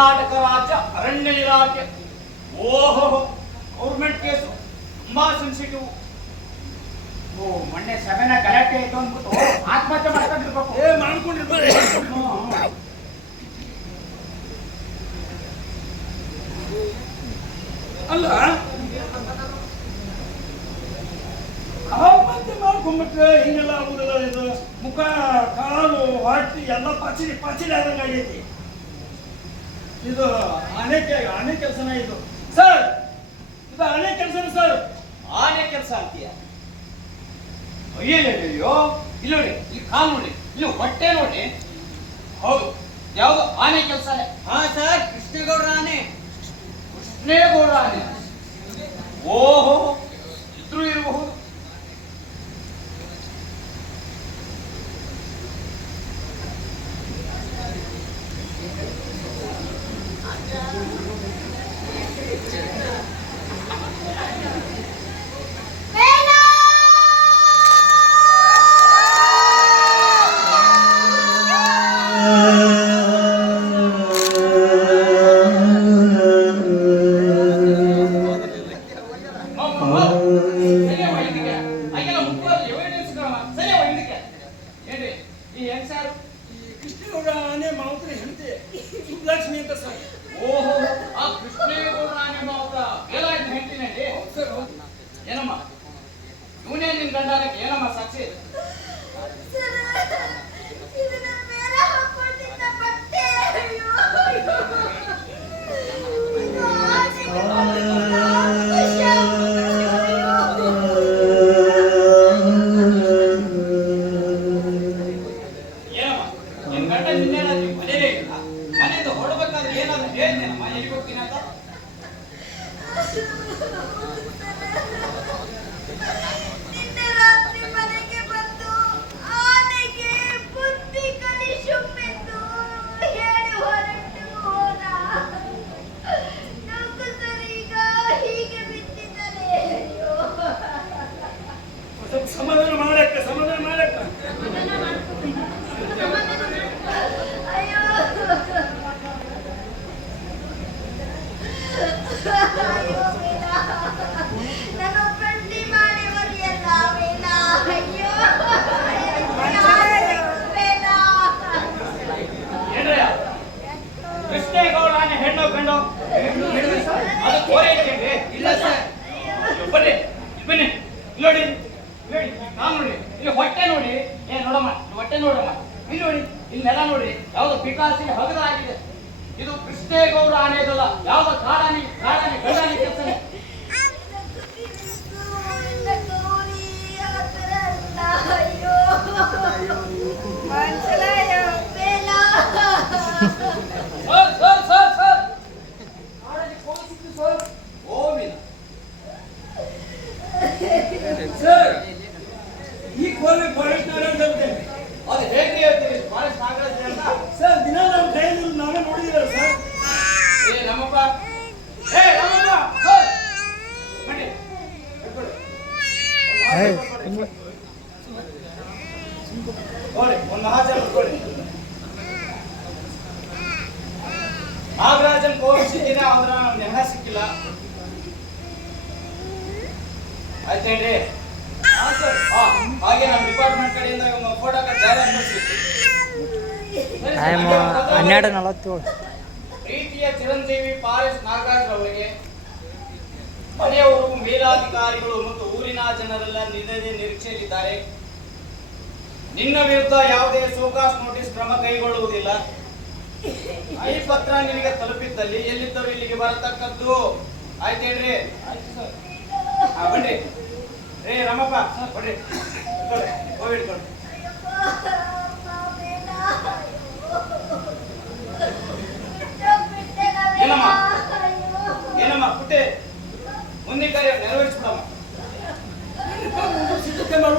ಕರ್ನಾಟಕ ರಾಜ್ಯ ಅರಣ್ಯ ಇಲಾಖೆ. ಓಹೋ, ಗೌರ್ಮೆಂಟ್ ಕೇಸು ತುಂಬಾ ಸೆನ್ಸಿಟಿವ್. ಮೊನ್ನೆ ಸಭೆನ ಗಲಾಟೆ ಆಯ್ತು ಅಂದ್ಬಿಟ್ಟು ಆತ್ಮಹತ್ಯೆ ಮಾಡ್ಕೊಂಡಿರ್ಬೇಕು. ಮಾಡ್ಕೊಂಡಿರ್ಬೇಕು. ಅಲ್ಲ, ಆತ್ಮಹತ್ಯೆ ಮಾಡ್ಕೊಂಡ್ಬಿಟ್ರೆ ಹಿಂಗೆಲ್ಲ ಆಗುದಿಲ್ಲ. ಇದು ಮುಖ, ಕಾಲು, ಹೊಟ್ಟಿ ಎಲ್ಲ ಪಚಿಡಿ ಆದಂಗೆ ಆಗೈತಿ. ಇದು ಆನೆ ಕೆಲಸನ ಇದು ಸರ್? ಇದು ಆನೆ ಕೆಲಸನ ಸರ್? ಆನೆ ಕೆಲಸ ಅಂತೀಯ? ಅಯ್ಯಯ್ಯೋ, ಇಲ್ಲಿ ನೋಡಿ, ಇಲ್ಲಿ ಕಾಲು ನೋಡಿ, ಇಲ್ಲಿ ಹೊಟ್ಟೆ ನೋಡಿ. ಹೌದು, ಯಾವುದು ಆನೆ ಕೆಲಸನೇ. ಹಾ ಸರ್, ಕೃಷ್ಣೇಗೌಡರ ಆನೆ. ಕೃಷ್ಣೇಗೌಡ ಆನೆ? ಓಹೋ, ಇದ್ರೂ ಇರಬಹುದು. ಏನಮ್ಮ ಇವನೇ ನಿನ್ ಗಂಡನಕ್ಕೆ ಏನಮ್ಮ ಸಾಕ್ಷಿ? ಏನಮ್ಮ ನಿನ್ ಗಂಡ ನಿನ್ನೇನಾದ್ರೂ ಮನೇಲೇ ಇಲ್ಲ? ಮನೆಯಿಂದ ಹೊರಡ್ಬೇಕಾದ್ರೆ ಏನಾದ್ರೂ ಹೇಳ್ತೇನಮ್ಮ ಎಲ್ಲಿಗೆ ಹೋಗ್ತೀನಿ ಅಂತ? ಸಮಾಧಾನ ಮಾಡಕ್ಕ ಕೃಷ್ಣೇಗೌಡ ಆನೆ ಹೆಣ್ಣು ಗಂಡು? ಅದು ಕೋರೆ ಇದ್ದೇನೆ. ಇಲ್ಲ ಸರ್, ಬನ್ನಿ ಬನ್ನಿ, ನೋಡಿ ಕಾಲು ನೋಡಿ, ಇಲ್ಲಿ ಹೊಟ್ಟೆ ನೋಡಿ. ನೋಡಮ್ಮ, ಹೊಟ್ಟೆ ನೋಡಮ್ಮ, ಇಲ್ಲಿ ನೋಡಿ, ಇಲ್ಲಿ ನೆಲ ನೋಡಿ, ಯಾವ್ದು ಪಿಕಾಸಿ ಹಗದಾಗಿದೆ. ಇದು ಕೃಷ್ಣೇಗೌಡ ಆನೆ ಇದಲ್ಲ, ಯಾವ್ದು ಕಾಡಾನಿ ಗಂಡಾನಿ ಕೆಲಸನೇ. ಸರ್, ಈ ಕೋಲೆ ಫಾರೆಸ್ಟ್ ನಾಗರಾಜ್ ಅಂತೆ. ಅದು ಹೇಗೆ ಹೇಳ್ತೀವಿ ಫಾರೆಸ್ಟ್ ನಾಗರಾಜ್ ಅಂತ? ಸರ್, ದಿನ ನಮ್ಮ ಕೈಯಲ್ಲಿ ನಾವೇ ನೋಡಿದಿರ ಸರ್. ನಮ್ಮಪ್ಪ ಸರ್, ಬನ್ನಿ ನೋಡಿ, ಒಂದು ಹಾಜರು ಕೊಡಿ. ನಾಗರಾಜನ್ ಕೋವಿಸಿದ್ದೀನಿ, ಆದ್ರೆ ನಮ್ಗೆ ಹೆಣ ಸಿಕ್ಕಿಲ್ಲ. ಆಯ್ತೇನ್ರಿ? ಹಾಗೆ ನಮ್ಮ ಡಿಪಾರ್ಟ್ಮೆಂಟ್ ಕಡೆಯಿಂದ ಫೋಟೋ ಜಾರಿ ಮಾಡಿಸ್ಬೇಕು. 12:47. ಪ್ರೀತಿಯ ಚಿರಂಜೀವಿ ಫಾರೆಸ್ಟ್ ನಾಗರಾಜ್ ಅವರಿಗೆ ಮನೆಯವರು, ಮೇಲಾಧಿಕಾರಿಗಳು ಮತ್ತು ಊರಿನ ಜನರೆಲ್ಲ ನಿನ್ನದೇ ನಿರೀಕ್ಷೆಯಲ್ಲಿದ್ದಾರೆ. ನಿನ್ನ ವಿರುದ್ಧ ಯಾವುದೇ ಸೋಕಾಸ್ ನೋಟಿಸ್ ಕ್ರಮ ಕೈಗೊಳ್ಳುವುದಿಲ್ಲ. ಈ ಪತ್ರ ನಿನಗೆ ತಲುಪಿದ್ದಲ್ಲಿ ಎಲ್ಲಿದ್ದರೂ ಇಲ್ಲಿಗೆ ಬರತಕ್ಕದ್ದು. ಆಯ್ತೇನ್ರಿ? ಬನ್ರಿ ರೇ ರಾಮಪ್ಪ, ಬನ್ರಿ ಕೋವಿಡ್ ಕೊಡಿ. ಏನಮ್ಮ ಪುಟ್ಟೆ, ಮುಂದಿನ ಕಾರ್ಯ ನೆರವೇರಿಸ್ಬಿಡಮ್ಮ. ಸಿದ್ಧತೆ ಮಾಡು.